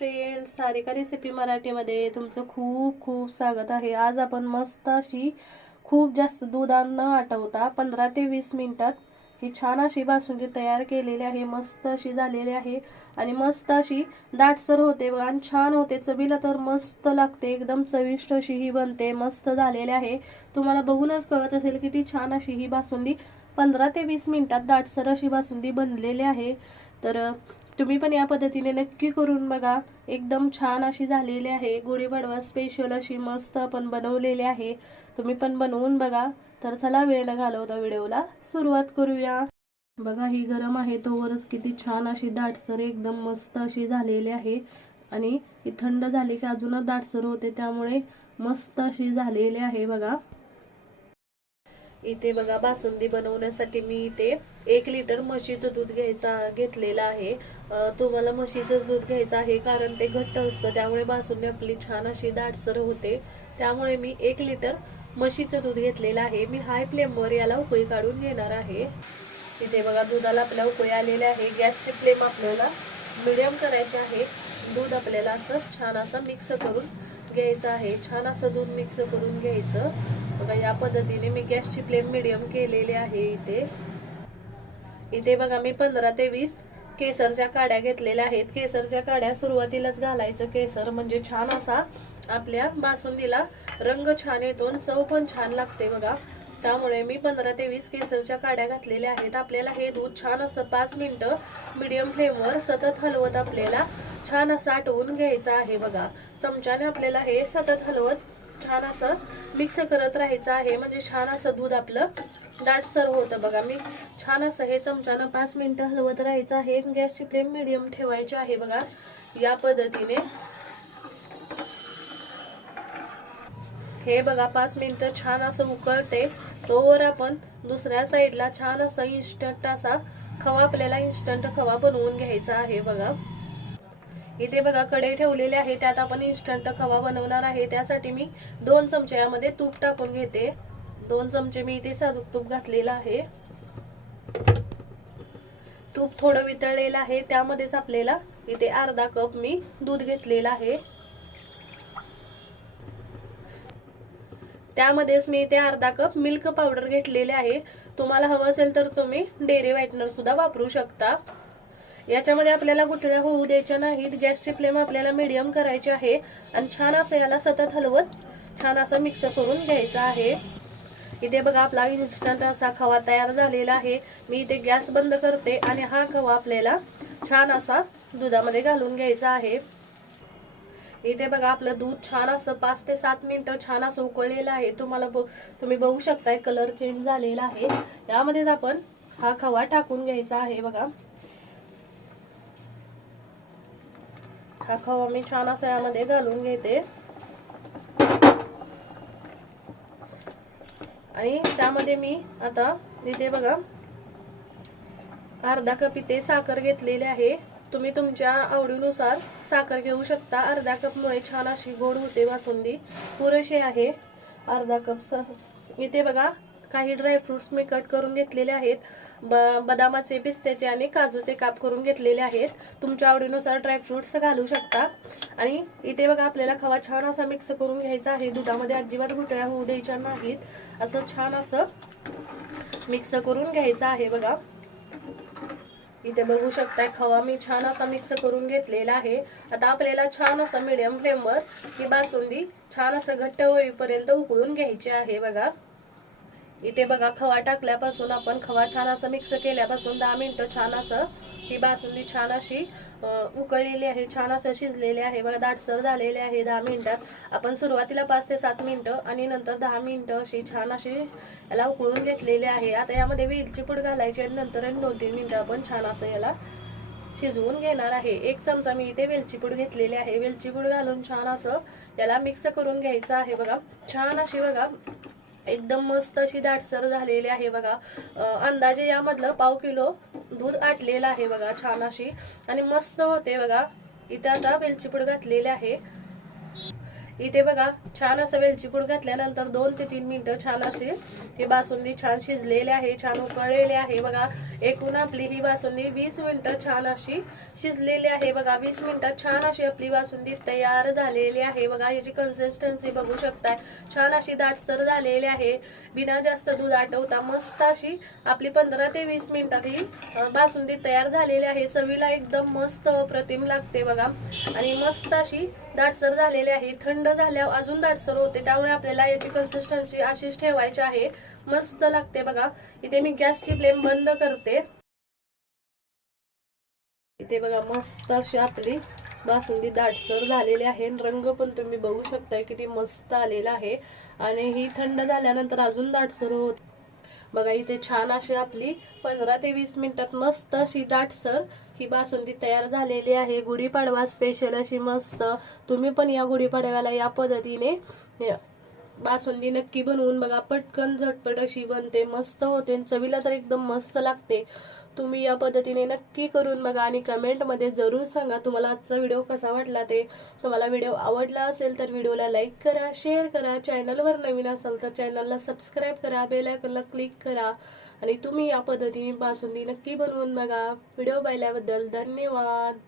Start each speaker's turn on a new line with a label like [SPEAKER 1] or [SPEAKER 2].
[SPEAKER 1] Friend Sarika recipe मराठीमध्ये तुमचं खूप खूप स्वागत आहे. आज आपण मस्त अशी खूप जास्त दूध न आटवता पंधरा ते वीस मिनिटात ही छान अशी बासुंदी तयार केलेली आहे. मस्त अशी झालेली आहे. आणि मस्त अशी दाटसर होते आणि छान होते. चवीला तर मस्त लागते. एकदम चविष्ट अशी ही बनते. मस्त झालेली आहे. तुम्हाला बघूनच कळत असेल किती छान अशी ही बासुंदी पंधरा ते वीस मिनिटात दाटसर अशी बासुंदी बनलेली आहे. तर तुम्ही पण या पद्धतीने नक्की करून बघा. एकदम छान अशी झालेली आहे. गुढीपाडवा स्पेशल अशी मस्त आपण बनवलेली आहे. तुम्ही पण बनवून बघा. तर चला वेळ न घालवता व्हिडिओला सुरुवात करूया. बघा ही गरम आहे. तोवरच किती छान अशी दाटसर एकदम मस्त अशी झालेली आहे. आणि ही थंड झाली की अजूनच दाटसर होते. त्यामुळे मस्त अशी झालेली आहे बघा. इथे बघा बासुंदी बनवण्यासाठी मी इथे एक लिटर म्हशीचं दूध घ्यायचा घेतलेलं आहे. तुम्हाला म्हशीचंच दूध घ्यायचं आहे कारण ते घट्ट असतं त्यामुळे बासुंदी आपली छान अशी दाटसर होते. त्यामुळे मी एक लिटर म्हशीचं दूध घेतलेलं आहे. मी हाय फ्लेमवर याला उकळी काढून घेणार आहे. इथे बघा दुधाला आपल्या उकळी आलेले आहे. गॅसची फ्लेम आपल्याला मिडियम करायची आहे. दूध आपल्याला असं छान असं मिक्स करून घ्यायचं आहे छान असं दूध मिक्स करून घ्यायचं. बघा या पद्धतीने मी गॅसची फ्लेम मिडियम केलेली आहे इथे. इथे बघा मी पंधरा ते वीस केसरच्या काड्या घेतलेल्या आहेत. केसरच्या काड्या सुरुवातीलाच घालायचं केसर म्हणजे छान असा आपल्या बासुंदीला रंग छान येतो चव पण छान लागते बघा. त्यामुळे मी पंधरा ते वीस केसरच्या काड्या घातलेल्या आहेत. आपल्याला हे दूध छान असं पाच मिनिटं मिडियम फ्लेमवर सतत हलवत आपल्याला छान असं टोवून घ्यायचा आहे बघा. चमच्याने आपल्याला हे सतत हलवत छान असं मिक्स करत राहायचं आहे. म्हणजे छान असं दूध आपलं दाटसर होतं बघा. मी छान असं हे चमच्यानं पाच मिनटं हलवत राहायचं आहे. गॅसची फ्लेम मिडियम ठेवायची आहे बघा. या पद्धतीने. हे बघा पाच मिनटं छान असं उकळते. तोवर आपण दुसऱ्या साईडला छान असा इन्स्टंट असा खवा आपल्याला इन्स्टंट खवा बनवून घ्यायचा आहे बघा. इथे बघा कढई ठेवलेले आहे. त्यात आपण इन्स्टंट खवा बनवणार आहे. त्यासाठी मी दोन चमचे यामध्ये तूप टाकून घेते. दोन चमचे मी इथे साजूक तूप घातलेलं आहे. तूप थोडं वितळलेलं आहे. त्यामध्येच आपल्याला इथे अर्धा कप मी दूध घेतलेलं आहे. त्यामध्येच मी इथे अर्धा कप मिल्क पावडर घेतलेले आहे. तुम्हाला हवं असेल तर तुम्ही डेअरी व्हाईटनर सुद्धा वापरू शकता. याच्यामध्ये आपल्याला गुठळ्या होऊ द्यायच्या नाहीत. गॅसची फ्लेम आपल्याला मिडियम करायची आहे. आणि छान असं याला सतत हलवत छान असं मिक्स करून घ्यायचं आहे. इथे बघा आपला इन्स्टंट असा खवा तयार झालेला आहे. मी इथे गॅस बंद करते आणि हा खवा आपल्याला छान असा दुधामध्ये घालून घ्यायचा आहे. इथे बघा आपलं दूध छान असं पाच ते सात मिनिटं छान असं उकळलेलं आहे. तुम्हाला तुम्ही बघू शकताय कलर चेंज झालेला आहे. त्यामध्येच आपण हा खवा टाकून घ्यायचा आहे बघा. हा खवा मी छान असा यामध्ये घालून घेते. आणि त्यामध्ये मी आता इथे बघा अर्धा कप इथे साखर घेतलेली आहे. तुम्ही तुमच्या आवडीनुसार साखर घेऊ शकता. अर्धा कपमुळे छान अशी गोड होते बासुंदी पुरेशी आहे. अर्धा कप स- इथे बघा काही ड्रायफ्रुट्स मी कट करून घेतलेले आहेत. ब बदामाचे पिस्त्याचे आणि काजूचे काप करून घेतलेले आहेत. तुमच्या आवडीनुसार ड्रायफ्रुट्स घालू शकता. आणि इथे बघा आपल्याला खवा छान असा मिक्स करून घ्यायचा आहे. दुधामध्ये अजिबात घुटळ्या होऊ द्यायच्या नाहीत. असं छान असं मिक्स करून घ्यायचं आहे बघा. इथे बघू शकताय खवा मी छान असा मिक्स करून घेतलेला आहे. आता आपल्याला छान असा मिडियम फ्लेमवर ही बासुंदी छान असं घट्ट होईपर्यंत उकळून घ्यायची आहे बघा. इथे बघा खवा टाकल्यापासून आपण खवा छान असं मिक्स केल्यापासून दहा मिनिटं छान असं ही बासुंदी छान अशी उकळलेली आहे छान असं शिजलेली आहे. बघा दाटसर झालेली आहे दहा मिनिटात. आपण सुरुवातीला पाच ते सात मिनिटं आणि नंतर दहा मिनिटं अशी छान अशी याला उकळून घेतलेली आहे. आता यामध्ये वेलची पूड घालायची आणि नंतर आणि दोन तीन मिनिटं आपण छान असं याला शिजवून घेणार आहे. एक चमचा मी इथे वेलची पूड घेतलेली आहे. वेलची पूड घालून छान असं याला मिक्स करून घ्यायचं आहे. बघा छान अशी बघा एकदम मस्त अशी दाटसर झालेली आहे बघा. अंदाजे यामधलं पाव किलो दूध आटलेलं आहे बघा छान अशी. आणि मस्त होते बघा. इथे आता वेलचीपूड घातलेली आहे. इथे बघा छान असं वेलची पूड घातल्यानंतर दोन ते तीन मिनिटं छान अशी ही बासुंदी छान शिजलेली आहे छान उकळलेली आहे. बघा एकूण आपली ही बासुंदी वीस मिनिटं छान अशी शिजलेली आहे. बघा वीस मिनिटात छान अशी आपली बासुंदी तयार झालेली आहे. बघा याची कन्सिस्टन्सी बघू शकताय. छान अशी दाटसर झालेली आहे. बिना जास्त दूध आटवता मस्त अशी आपली पंधरा ते वीस मिनिटात ही बासुंदी तयार झालेली आहे. चवीला एकदम मस्त अप्रतिम लागते बघा. आणि मस्त अशी दाटसर झालेली आहे थंड झाल्यावर अजून दाटसर होते त्यामुळे आपल्याला याची कन्सिस्टन्सी अशीच ठेवायची आहे. मस्त लागते बघा. इथे मी गॅसची फ्लेम बंद करते. इथे बघा मस्त अशी आपली बासुंदी दाटसर झालेली आहे. रंग पण तुम्ही बघू शकताय किती मस्त आलेला आहे. आणि ही थंड झाल्यानंतर अजून दाटसर होत बघा इथे छान अशी आपली पंधरा ते वीस मिनिटात मस्त अशी दाटसर ही बासुंदी तयार झालेली आहे. गुढीपाडवा स्पेशल अशी मस्त. तुम्ही पण या गुढीपाडव्याला या पद्धतीने बासुंदी नक्की बनवून बघा. पटकन झटपट अशी बनते मस्त होते चवीला तर एकदम मस्त लागते. तुम्ही या पद्धतीने नक्की करून बघा आणि कमेंटमध्ये जरूर सांगा तुम्हाला आजचा व्हिडिओ कसा वाटला ते. तुम्हाला व्हिडिओ आवडला असेल तर व्हिडिओला लाईक करा शेअर करा चॅनलवर नवीन असाल तर चॅनलला सबस्क्राईब करा बेलायकनला क्लिक करा. आणि तुम्ही या पद्धतीने बासुंदी नक्की बनवून बघा. व्हिडिओ पाहिल्याबद्दल धन्यवाद.